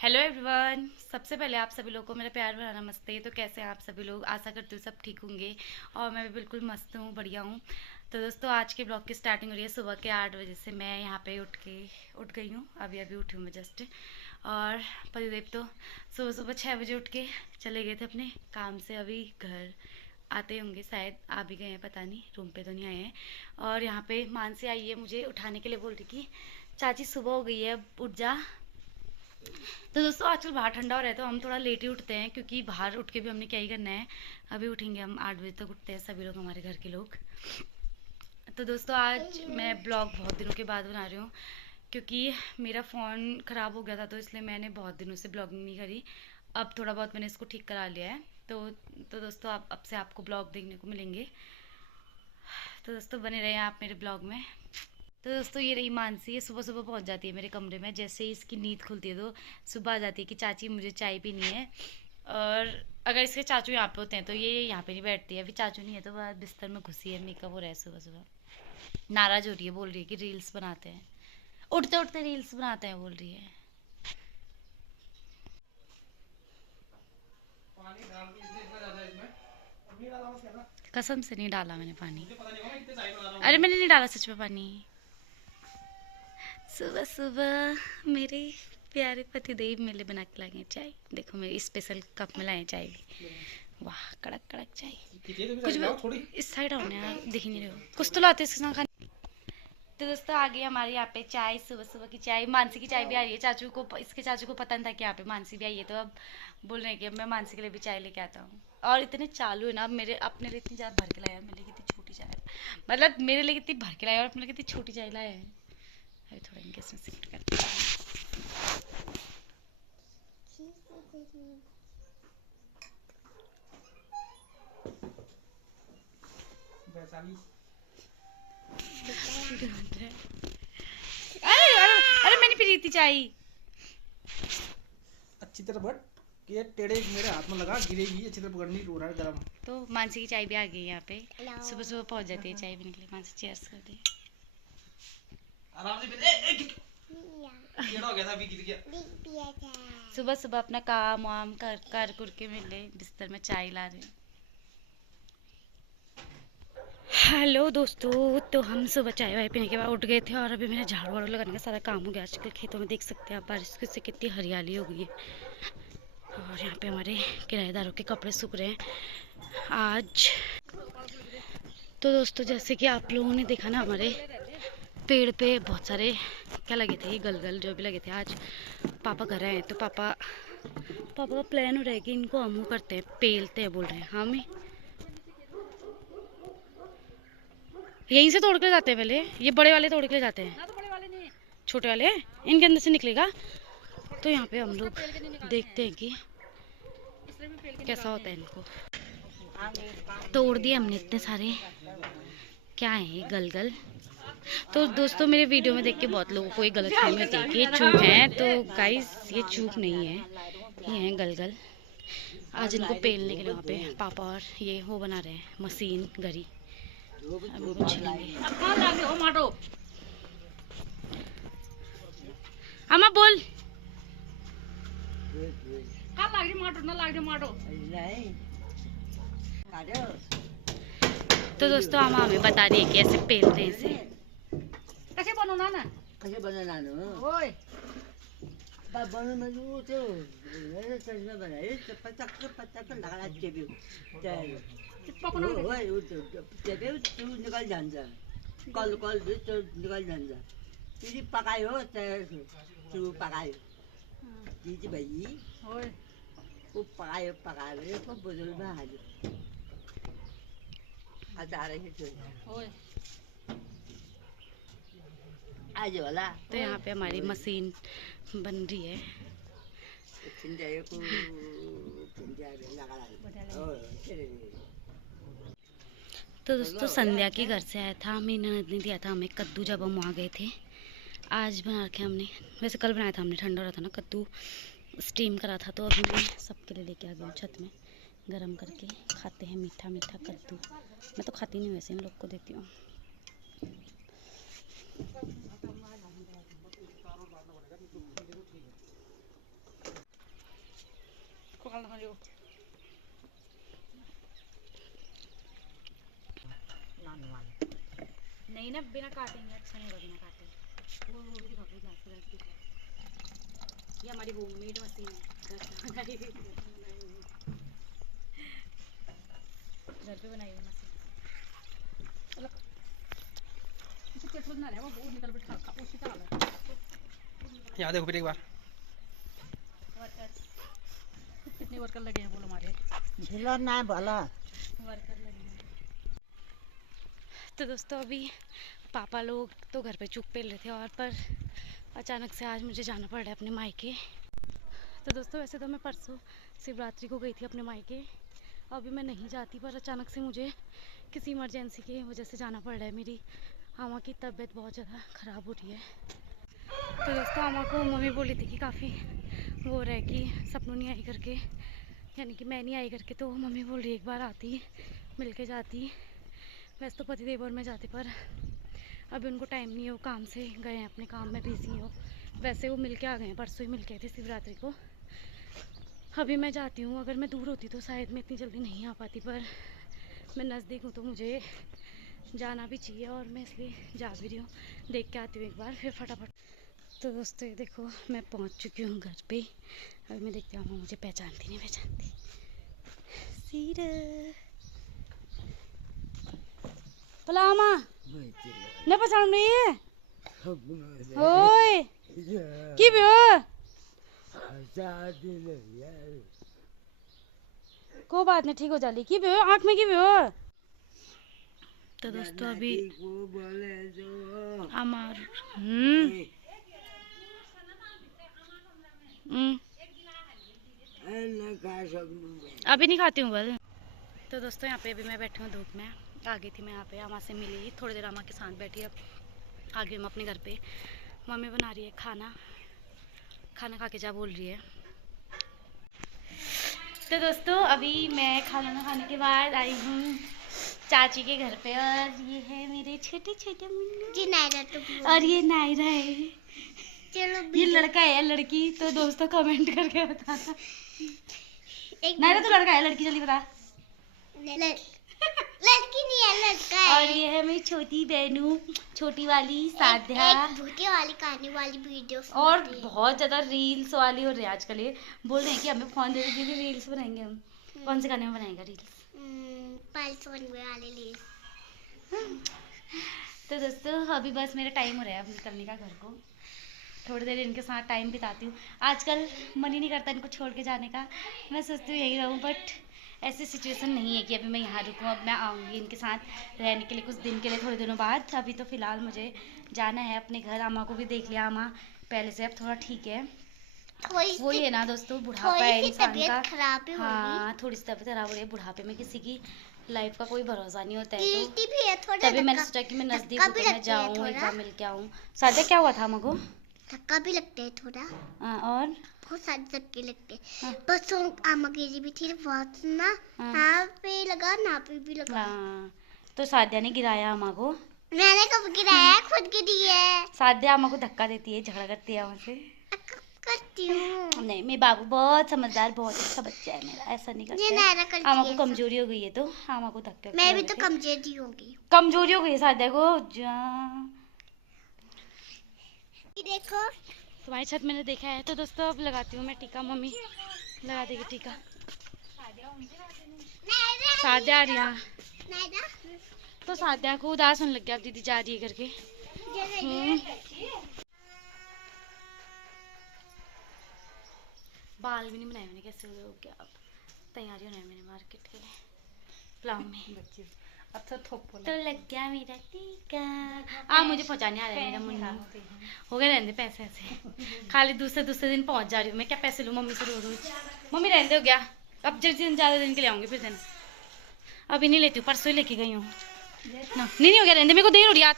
Hello everyone. सबसे पहले आप सभी लोगों को मेरा प्यार भरा नमस्ते। तो कैसे हैं आप सभी लोग? आशा करती हूँ सब ठीक होंगे और मैं भी बिल्कुल मस्त हूँ, बढ़िया हूँ। तो दोस्तों, आज के ब्लॉग की स्टार्टिंग हो रही है सुबह के 8 बजे से। मैं यहाँ पे उठ गई हूँ, अभी अभी उठी हूँ मैं जस्ट। और पतिदेव तो सुबह सुबह 6 बजे उठ के चले गए थे अपने काम से। अभी घर आते होंगे, शायद आ भी गए हैं, पता नहीं, रूम पे तो नहीं आए हैं। और यहाँ पे मानसी आई है मुझे उठाने के लिए, बोल रही कि चाची सुबह हो गई है, अब उठ जा। तो दोस्तों, आजकल बाहर ठंडा हो रहा है तो हम थोड़ा लेट ही उठते हैं, क्योंकि बाहर उठ के भी हमने क्या ही करना है। अभी उठेंगे हम, 8 बजे तक उठते हैं सभी लोग, हमारे घर के लोग। तो दोस्तों, आज मैं ब्लॉग बहुत दिनों के बाद बना रही हूँ, क्योंकि मेरा फ़ोन ख़राब हो गया था, तो इसलिए मैंने बहुत दिनों से ब्लॉगिंग नहीं करी। अब थोड़ा बहुत मैंने इसको ठीक करा लिया है। तो दोस्तों, आप अब से आपको ब्लॉग देखने को मिलेंगे। तो दोस्तों, बने रहे आप मेरे ब्लॉग में। तो दोस्तों, ये रही मानसी, ये सुबह सुबह पहुंच जाती है मेरे कमरे में। जैसे ही इसकी नींद खुलती है तो सुबह आ जाती है कि चाची मुझे चाय पीनी है। और अगर इसके चाचू यहाँ पे होते हैं तो ये यहाँ पे नहीं बैठती है। अभी चाचू नहीं है तो वह बिस्तर में घुसी है, मेकअप हो रहा है सुबह सुबह। नाराज हो रही है, बोल रही है कि रील्स बनाते हैं, उठते उठते रील्स बनाते हैं, बोल रही है। पानी डाल के इतना ज्यादा इसमें अब नहीं डाला क्या ना। कसम से नहीं डाला मैंने पानी। मुझे पता नहीं होगा कितने चाय बना रहा हूँ अरे मैं। मैंने नहीं डाला सच में पानी। सुबह सुबह मेरे प्यारे पतिदेव मेरे लिए बना के लाए हैं चाय। देखो, मेरे स्पेशल कप में लाए हैं चाय भी। वाह, कड़क कड़क चाय। खींचिए तो भी कुछ साइड लाओ थोड़ी। भी इस साइड आओ ना यार, दिख ही नहीं रहे हो। कुछ तो लाते इसके साथ खाने। तो दोस्तों, आ गई हमारे यहाँ पे चाय, सुबह सुबह की चाय। मानसी की चाय भी आ रही है। चाचू को, इसके चाचू को पता नहीं था कि यहाँ पे मानसी भी आई है, तो अब बोल रहे हैं कि अब मैं मानसी के लिए भी चाय लेके आता हूँ। और इतने चालू है ना, अब मेरे अपने लिए इतनी ज़्यादा भर के लाया है, मेरे लिए कितनी छोटी चाय, मतलब मेरे लिए कितनी भर के लाया और अपने लिए कितनी छोटी चाय लाया है। अरे थोड़ा इनके इसमें शिफ्ट करते वैशाली हैं। अरे मैंने पी ली थी चाय। अच्छी तरह बढ़ कि ये टेढ़े मेरे हाथ में लगा, गिरेगी। अच्छी तरह पकड़नी, रो रहा है गरम। तो मानसी की चाय भी आ गई यहाँ पे। सुबह सुबह पहुँच जाती है चाय पीने के लिए। मानसी चेयर्स कर दी। आराम से टेढ़ा हो गया था, अभी गिर गया। सुबह सुबह अपना काम वाम कर के मिले बिस्तर में चाय ला रहे। हेलो दोस्तों, तो हम सुबह चाय वाय पीने के बाद उठ गए थे और अभी मेरा झाड़ू वाड़ू लगाने का सारा काम हो गया। आजकल खेतों में देख सकते हैं आप, बारिश से कितनी हरियाली हो गई है। और यहाँ पे हमारे किराएदारों के कपड़े सूख रहे हैं आज। तो दोस्तों, जैसे कि आप लोगों ने देखा ना, हमारे पेड़ पे बहुत सारे क्या लगे थे, ये गलगल जो भी लगे थे। आज पापा कर रहे हैं, तो पापा का प्लान हो रहा है कि इनको हम करते हैं, पेलते हैं, बोल रहे हैं हमें। यहीं से तोड़ के ले जाते हैं पहले, ये बड़े वाले तोड़ के ले जाते हैं, छोटे वाले इनके अंदर से निकलेगा। तो यहाँ पे हम लोग देखते हैं कि कैसा होता है। इनको तोड़ दिए हमने इतने सारे। क्या है ये गलगल? तो दोस्तों, मेरे वीडियो में देख के बहुत लोगों को ये गलत फहमी होती है कि ये चूक है। तो गाइस, ये चूक नहीं है, ये है गलगल। आज इनको पेलने के लिए वहाँ पे पापा और ये वो बना रहे हैं, मशीन गरी। अब इनको छिलेंगे। अम्मा बोल। तो दोस्तों, हम हमें बता रही है कि ऐसे पेलते हैं इसे। कैसे बनाना ना? कैसे बनाना ओए बाबा में जो तो ये चश्मा बनाए पटक पटक लगा चेबी ओए वो चेबी तू निकल जान्छ कल कल तो निकल जान्छ तिमी पकायो तू पकायो दिदी भाइ ओए वो पकायो पकायो को बुजुर्गमा हाल्यो अचार है ओए आज वाला। तो यहाँ पे हमारी मशीन बन रही है। तो दोस्तों, संध्या के घर से आया था, मेरी ननद ने दिया था हमें कद्दू जब हम वहाँ गए थे। आज बना रखे हमने, वैसे कल बनाया था हमने, ठंडा हो रहा था ना, कद्दू स्टीम करा था। तो अभी मैं सबके लिए लेके आ गई हूँ छत में, गरम करके खाते हैं मीठा मीठा कद्दू। मैं तो खाती नहीं, वैसे इन लोग को देती हूँ। पकड़ना हमारे को। नहीं ना, बिना काटेंगे अच्छा नहीं होगा, बिना काटे। वो भी दिखा दो, ग्लास से दिखा। ये हमारी होममेड मशीन है, घर पे बनाई हुई मशीन। यहाँ देखो फिर एक बार। वर्कर्स कितने वर्कर लगे हैं बोलो हमारे। झिला ना भला। वर्कर लगे हैं। तो दोस्तों अभी पापा लोग तो घर पे चुप पेल रहे थे, और पर अचानक से आज मुझे जाना पड़ रहा है अपने मायके। तो दोस्तों वैसे तो मैं परसों शिवरात्रि को गई थी अपने मायके, अभी मैं नहीं जाती, पर अचानक से मुझे किसी इमरजेंसी की वजह से जाना पड़ रहा है। मेरी आमा की तबीयत बहुत ज़्यादा ख़राब हो रही है। तो दोस्तों आमा को मम्मी बोली थी कि काफ़ी वो हो रहा है कि सपनों नहीं आई करके, यानी कि मैं नहीं आई करके, तो मम्मी बोल रही एक बार आती मिल के जाती। वैसे तो पति देव और मैं जाती, पर अभी उनको टाइम नहीं है, वो काम से गए हैं, अपने काम में बिजी हो। वैसे वो मिल के आ गए हैं, परसों ही मिल के थे शिवरात्रि को। अभी मैं जाती हूँ, अगर मैं दूर होती तो शायद मैं इतनी जल्दी नहीं आ पाती, पर मैं नज़दीक हूँ तो मुझे जाना भी चाहिए, और मैं इसलिए जा भी रही हूँ। देख के आती हूँ एक बार फिर फटाफट। तो दोस्तों ये देखो मैं पहुँच चुकी हूँ घर पे। अभी मैं देखती हूँ मुझे पहचानती नहीं पहचानती। सीरा पलामा न पहचान रही है। ओए की भी हो को बात नहीं, ठीक हो जाली। की भी हो आँख में की भी हो। तो दोस्तों अभी हमार अभी नहीं खाती हूँ बस। तो दोस्तों यहाँ पे अभी मैं बैठी हूँ धूप में। आ गई थी मैं यहाँ पे, अम्मा से मिली थोड़ी देर, अम्मा के साथ बैठी। अब आ गई मैं अपने घर पे। मम्मी बना रही है खाना, खाना खा के जा बोल रही है। तो दोस्तों अभी मैं खाना खाने के बाद आई हूँ चाची के घर पे, और ये है मेरे छोटे छोटे मुन्नू, और ये नायरा है। चलो ये लड़का है लड़की, तो दोस्तों कमेंट करके बताना। नायरा तो लड़का है लड़की, जल्दी बता। लड़की नहीं है, लड़का है। और ये है मेरी छोटी बहनू, छोटी वाली साध्या। एक भूखे वाली कहानी वाली वीडियो, और बहुत ज्यादा रील्स वाली हो रही है आजकल। ये बोल रहे हैं कि हमें फोन दे दीजिए, रील्स बनाएंगे हम। कौन से गाने में बनाएगा रील्स? वाले लिए। तो दोस्तों अभी बस मेरा टाइम हो रहा है अब निकलने का घर को। थोड़ी देर इनके साथ टाइम बिताती हूँ। आजकल मन ही नहीं करता इनको छोड़ के जाने का, मैं सोचती हूँ यही रहूँ, बट ऐसी सिचुएशन नहीं है कि अभी मैं यहाँ रुकूँ। अब मैं आऊँगी इनके साथ रहने के लिए कुछ दिन के लिए, थोड़े दिनों बाद। अभी तो फ़िलहाल मुझे जाना है अपने घर। अम्मा को भी देख लिया, अम्मा पहले से अब थोड़ा ठीक है। वही है ना दोस्तों, बुढ़ापा है इंसान का। हाँ थोड़ी सी तबीयत खराब हो रही है। बुढ़ापे में किसी की लाइफ का कोई भरोसा नहीं होता है, तो तभी मैंने सोचा कि मैं नज़दीक हूँ तो मैं जाऊँ, एक बार मिल के आऊँ। साथ क्या हुआ था अम्मा को? धक्का भी लगता है थोड़ा। और बहुत सारे धक्के लगते हैं। बस आमा गिरी भी थी बहुत ना, यहाँ पे लगा ना पे भी लगा। तो साध्या ने गिराया अम्मा को। मैंने कब गिराया, खुद गिरी है। साध्या अम्मा को धक्का देती है, झगड़ा करती है हमसे। करती हूँ नहीं, मेरे बाबू बहुत समझदार, बहुत अच्छा बच्चा है मेरा, ऐसा नहीं करता। अम्मा को कमजोरी हो गई है तो अम्मा को धक्का। मैं भी तो कमजोरी होगी। कमजोरी हो गई है साध्या को। देखो तुम्हारी छत मैंने देखा है। तो दोस्तों अब लगाती हूँ मैं टीका, मम्मी लगा देगी टीका। साध्या आ रही है, तो साध्या को उदास होने लग गया, दीदी जा रही है करके। बाल भी नहीं बनाए मैंने, कैसे हो गया। अब तैयारी होना है मेरे मार्केट के लिए, प्लाम में बच्चे। अच्छा तो लग गया मेरा टीका। मुझे पहुंचाने आ रहा है मेरा मुन्नू। हो गए रहने पैसे ऐसे, खाली दूसरे दिन पहुंच जा रही हूँ मैं। क्या पैसे लूँ मम्मी से रोज? मम्मी रहने हो गया, अब जब ज़्यादा दिन के लिए आऊँगी फिर देना। अभी नहीं लेती हूँ, परसों ही लेके गई हूँ ना। नहीं हो गया रहने, मेरे को देर हो रही है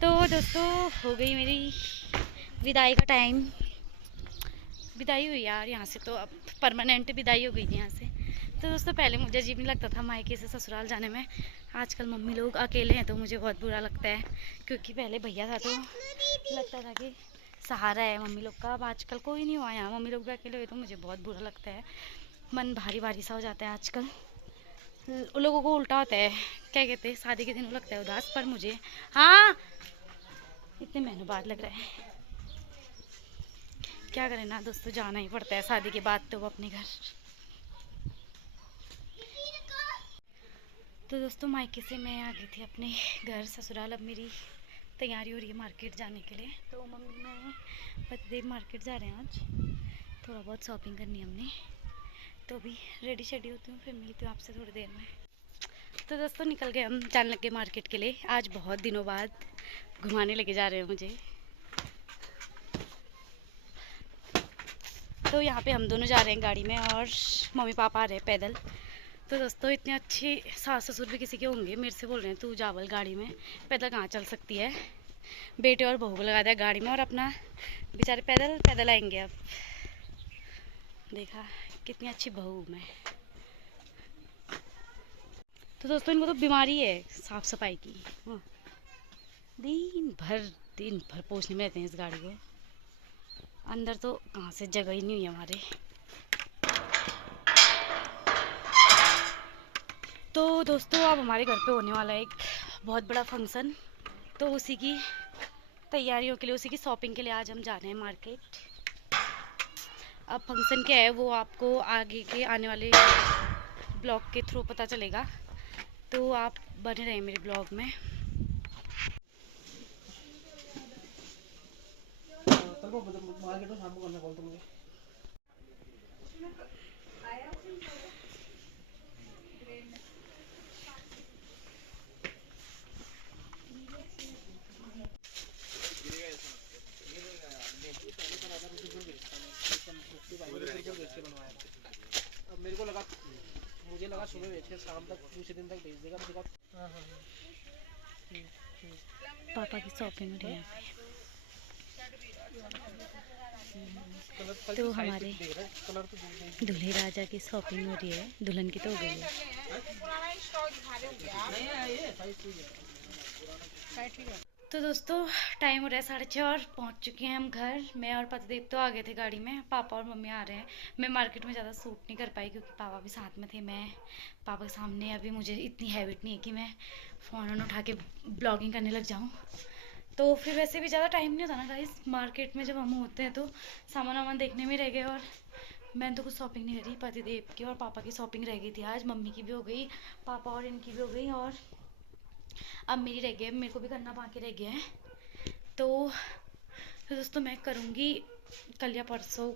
तो दोस्तों हो गई मेरी विदाई का टाइम। विदाई हुई यार यहाँ से, तो अब परमानेंट विदाई हो गई थी यहाँ से। तो दोस्तों पहले मुझे अजीब नहीं लगता था मायके से ससुराल जाने में। आजकल मम्मी लोग अकेले हैं तो मुझे बहुत बुरा लगता है, क्योंकि पहले भैया था तो लगता था कि सहारा है मम्मी लोग का। अब आजकल कोई नहीं हुआ यहाँ, मम्मी लोग भी अकेले हुए तो मुझे बहुत बुरा लगता है, मन भारी भारी सा हो जाता है आजकल। उन लोगों को उल्टा होता है, क्या कहते हैं, शादी के दिन लगता है उदास, पर मुझे हाँ इतने महीनों बाद लग रहा है। क्या करें ना दोस्तों, जाना ही पड़ता है शादी के बाद तो अपने घर। तो दोस्तों मायके से मैं आ गई थी अपने घर ससुराल। अब मेरी तैयारी हो रही है मार्केट जाने के लिए। तो मम्मी मैं पतिदेव मार्केट जा रहे हैं आज, थोड़ा बहुत शॉपिंग करनी है हमने। तो अभी रेडी शेडी होती हूँ, फिर मिलती हूँ आपसे थोड़ी देर में। तो दोस्तों निकल गए हम, जाने लगे मार्केट के लिए। आज बहुत दिनों बाद घुमाने लेके जा रहे हैं मुझे। तो यहाँ पे हम दोनों जा रहे हैं गाड़ी में और मम्मी पापा आ रहे हैं पैदल। तो दोस्तों इतने अच्छे सास ससुर भी किसी के होंगे, मेरे से बोल रहे हैं तू जावल गाड़ी में, पैदल कहाँ चल सकती है। बेटे और बहू को लगा दिया गाड़ी में और अपना बेचारे पैदल पैदल आएंगे। अब देखा कितनी अच्छी बहू हूँ मैं। तो दोस्तों इनको तो बीमारी है साफ सफाई की, दिन भर पोछने में रहते हैं इस गाड़ी को। अंदर तो कहाँ से जगह ही नहीं हुई हमारे। तो दोस्तों अब हमारे घर पे होने वाला है एक बहुत बड़ा फंक्शन, तो उसी की तैयारियों के लिए, उसी की शॉपिंग के लिए आज हम जा रहे हैं मार्केट। अब फंक्शन क्या है वो आपको आगे के आने वाले ब्लॉग के थ्रू पता चलेगा, तो आप बने रहे मेरे ब्लॉग में। अब मेरे को लगा, मुझे लगा सुबह भेज के शाम तक दूसरे दिन तक भेज देगा। पापा की शॉपिंग हो रही है तो हमारे दूल्हे राजा की शॉपिंग हो रही है, दुल्हन की तो हो गई है। तो दोस्तों टाइम हो रहा है 6:30 और पहुंच चुके हैं हम घर। मैं और पतिदेव तो आ गए थे गाड़ी में, पापा और मम्मी आ रहे हैं। मैं मार्केट में ज़्यादा सूट नहीं कर पाई क्योंकि पापा भी साथ में थे। मैं पापा के सामने अभी मुझे इतनी हैबिट नहीं है कि मैं फ़ोन उठा के ब्लॉगिंग करने लग जाऊँ। तो फिर वैसे भी ज़्यादा टाइम नहीं होता ना गाइस, मार्केट में जब हम होते हैं तो सामान वामान देखने में रह गए और मैंने तो कुछ शॉपिंग नहीं करी। पतिदेव की और पापा की शॉपिंग रह गई थी आज, मम्मी की भी हो गई, पापा और इनकी भी हो गई, और अब मेरी रह गई, मेरे को भी करना बाकी रह गया है। तो दोस्तों मैं करूँगी कल या परसों।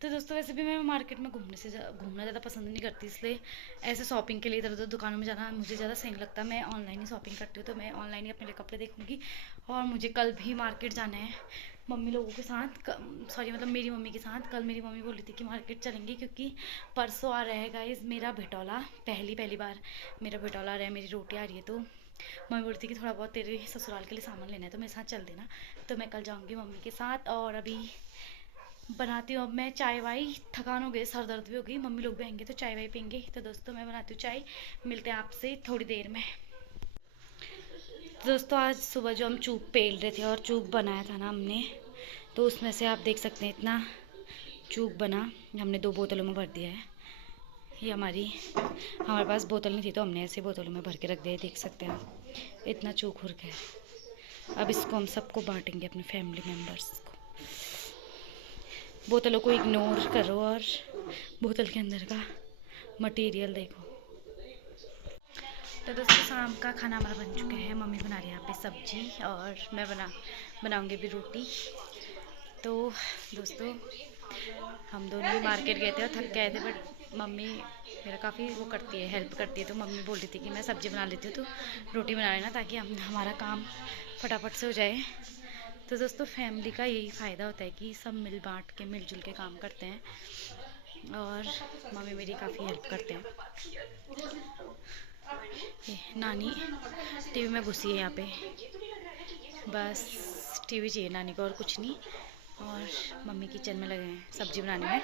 तो दोस्तों वैसे भी मैं मार्केट में घूमना ज़्यादा पसंद नहीं करती, इसलिए ऐसे शॉपिंग के लिए इधर उधर दुकानों में जाना मुझे ज़्यादा सही लगता है। मैं ऑनलाइन ही शॉपिंग करती हूँ, तो मैं ऑनलाइन ही अपने लिए कपड़े देखूँगी। और मुझे कल भी मार्केट जाना है मम्मी लोगों के साथ, मतलब मेरी मम्मी के साथ। कल मेरी मम्मी बोल रही थी कि मार्केट चलेंगे क्योंकि परसों आ रहेगा मेरा बेटौला, पहली बार मेरा बेटौला आ रहा है, मेरी रोटी आ रही है। तो मम्मी बोलती कि थोड़ा बहुत तेरे ससुराल के लिए सामान लेना है तो मेरे साथ चल देना। तो मैं कल जाऊँगी मम्मी के साथ। और अभी बनाती हूँ अब मैं चाय वाई, थकान हो गई, सर दर्द भी हो गई, मम्मी लोग भी आएंगे तो चाय वाई पीएंगे। तो दोस्तों मैं बनाती हूँ चाय, मिलते हैं आपसे थोड़ी देर में। दोस्तों आज सुबह जो हम चूक पेल रहे थे और चूक बनाया था ना हमने, तो उसमें से आप देख सकते हैं इतना चूक बना, हमने 2 बोतलों में भर दिया है। ये हमारे पास बोतल नहीं थी तो हमने ऐसे बोतलों में भर के रख दिया है, देख सकते हैं आप इतना चूक हुर गया है। अब इसको हम सबको बांटेंगे अपने फैमिली मेम्बर्स को। बोतलों को इग्नोर करो और बोतल के अंदर का मटेरियल देखो। तो दोस्तों शाम का खाना हमारा बन चुका है, मम्मी बना रही है यहाँ पे सब्जी और मैं बनाऊंगी भी रोटी। तो दोस्तों हम दोनों मार्केट गए थे और थक गए थे, बट मम्मी मेरा काफ़ी वो करती है, हेल्प करती है। तो मम्मी बोल रही थी कि मैं सब्जी बना लेती हूँ तो रोटी बना लेना ताकि हमारा काम फटाफट से हो जाए। तो दोस्तों फैमिली का यही फ़ायदा होता है कि सब मिल बांट के मिलजुल के काम करते हैं और मम्मी मेरी काफ़ी हेल्प करते हैं। नानी टीवी में घुसी है यहाँ पे, बस टीवी चाहिए नानी को और कुछ नहीं। और मम्मी किचन में लगे हैं सब्जी बनाने में।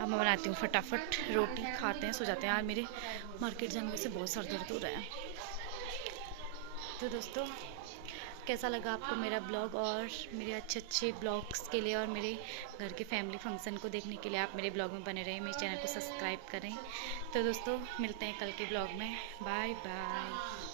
अब मैं बनाती हूँ फटाफट रोटी, खाते हैं, सो जाते हैं। आज मेरे मार्केट जाने से बहुत सर दर्द हो रहा है। तो दोस्तों कैसा लगा आपको मेरा ब्लॉग, और मेरे अच्छे अच्छे ब्लॉग्स के लिए और मेरे घर के फैमिली फंक्शन को देखने के लिए आप मेरे ब्लॉग में बने रहें, मेरे चैनल को सब्सक्राइब करें। तो दोस्तों मिलते हैं कल के ब्लॉग में। Bye bye.